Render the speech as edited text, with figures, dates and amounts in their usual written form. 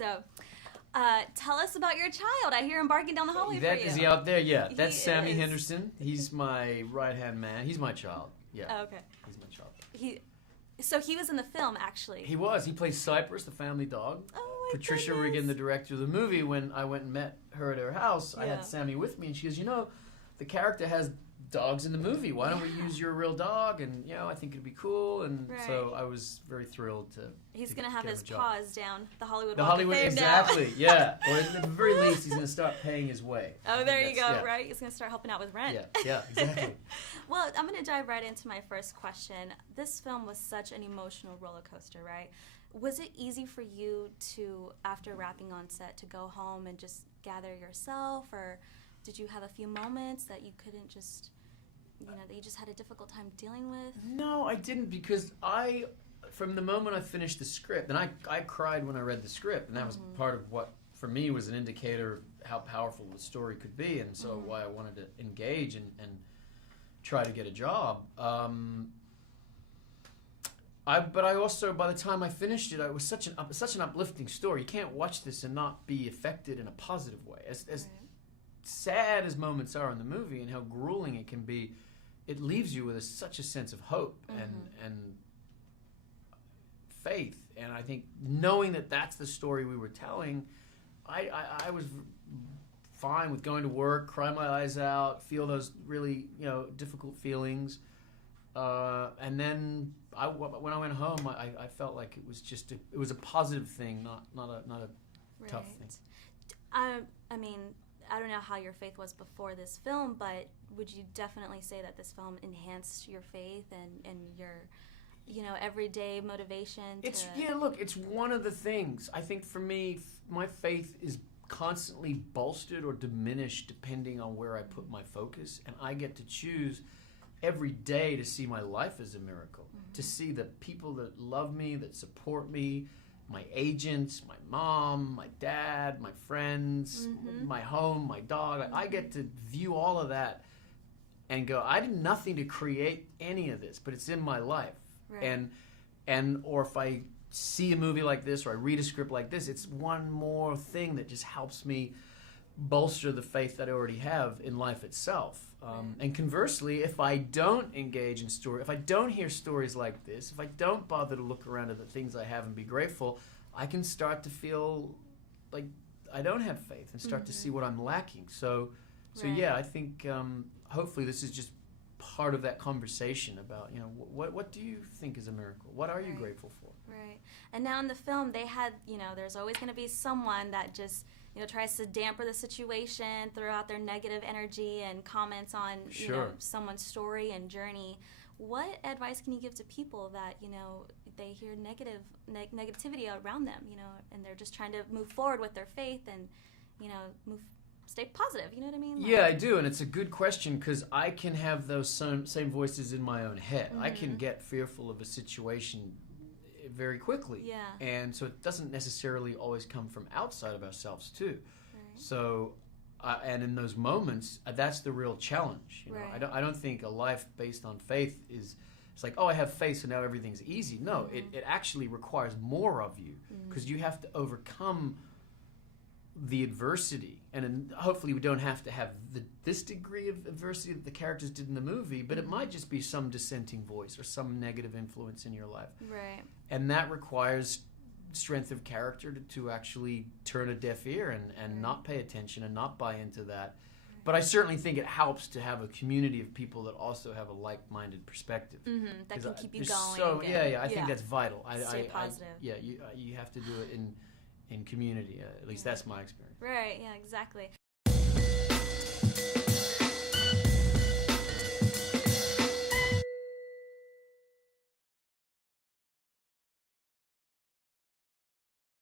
So, tell us about your child. I hear him barking down the hallway for you. Is he out there? Yeah, that's He Sammy is. Henderson. He's my right-hand man. He's my child. Yeah, Oh, okay. he's my child. So he was in the film, actually. He was. He plays Cypress, the family dog. Oh, my Patricia goodness. Riggin, the director of the movie, when I went and met her at her house, I Yeah. had Sammy with me, and she goes, the character has dogs in the movie. Why don't we use your real dog? And, I think it'd be cool. And so I was very thrilled to He's to going to have get him his a job. paws down the Hollywood The Walk Hollywood, of Fame now. exactly, yeah. Or at the very least, he's going to start paying his way. Oh, there you go, Yeah. right? He's going to start helping out with rent. Yeah, exactly. Well, I'm going to dive right into my first question. This film was such an emotional roller coaster, right? Was it easy for you to, after wrapping on set, to go home and just gather yourself, or did you have a few moments that you couldn't just, that you just had a difficult time dealing with? No, I didn't, because from the moment I finished the script, and I cried when I read the script, and that was part of what, for me, was an indicator of how powerful the story could be, and so why I wanted to engage and try to get a job. But I also, by the time I finished it, it was such an uplifting story. You can't watch this and not be affected in a positive way. As sad as moments are in the movie and how grueling it can be, it leaves you with such a sense of hope and faith. And I think knowing that that's the story we were telling, I was fine with going to work, cry my eyes out, feel those really difficult feelings, and then when I went home, I felt like it was just it was a positive thing, not a tough thing. I mean, I don't know how your faith was before this film, but would you definitely say that this film enhanced your faith and your everyday motivation? Look, it's one of the things. I think for me, my faith is constantly bolstered or diminished depending on where I put my focus, and I get to choose every day to see my life as a miracle, to see the people that love me, that support me, my agents, my mom, my dad, my friends, my home, my dog. I get to view all of that and go, I did nothing to create any of this, but it's in my life. Right. Or if I see a movie like this or I read a script like this, it's one more thing that just helps me bolster the faith that I already have in life itself. And conversely, if I don't engage in story, if I don't hear stories like this, if I don't bother to look around at the things I have and be grateful, I can start to feel like I don't have faith and start to see what I'm lacking. So yeah, I think hopefully this is just part of that conversation about, what do you think is a miracle? What are you grateful for? Right. And now in the film, they had, there's always going to be someone that just, tries to dampen the situation, throw out their negative energy and comments on, someone's story and journey. What advice can you give to people that, they hear negativity around them, and they're just trying to move forward with their faith and, stay positive, you know what I mean? Yeah, I do, and it's a good question because I can have those same voices in my own head. I can get fearful of a situation very quickly. Yeah. And so it doesn't necessarily always come from outside of ourselves too. Right. So, and in those moments, that's the real challenge. Right. I don't think a life based on faith is, it's like, oh, I have faith, so now everything's easy. No, it actually requires more of you because you have to overcome the adversity, and hopefully we don't have to have this degree of adversity that the characters did in the movie, but it might just be some dissenting voice or some negative influence in your life. Right. And that requires strength of character to actually turn a deaf ear and not pay attention and not buy into that. But I certainly think it helps to have a community of people that also have a like-minded perspective. That can keep you going. going. I think that's vital. Stay positive. You have to do it in community. At least that's my experience. Right, yeah, exactly.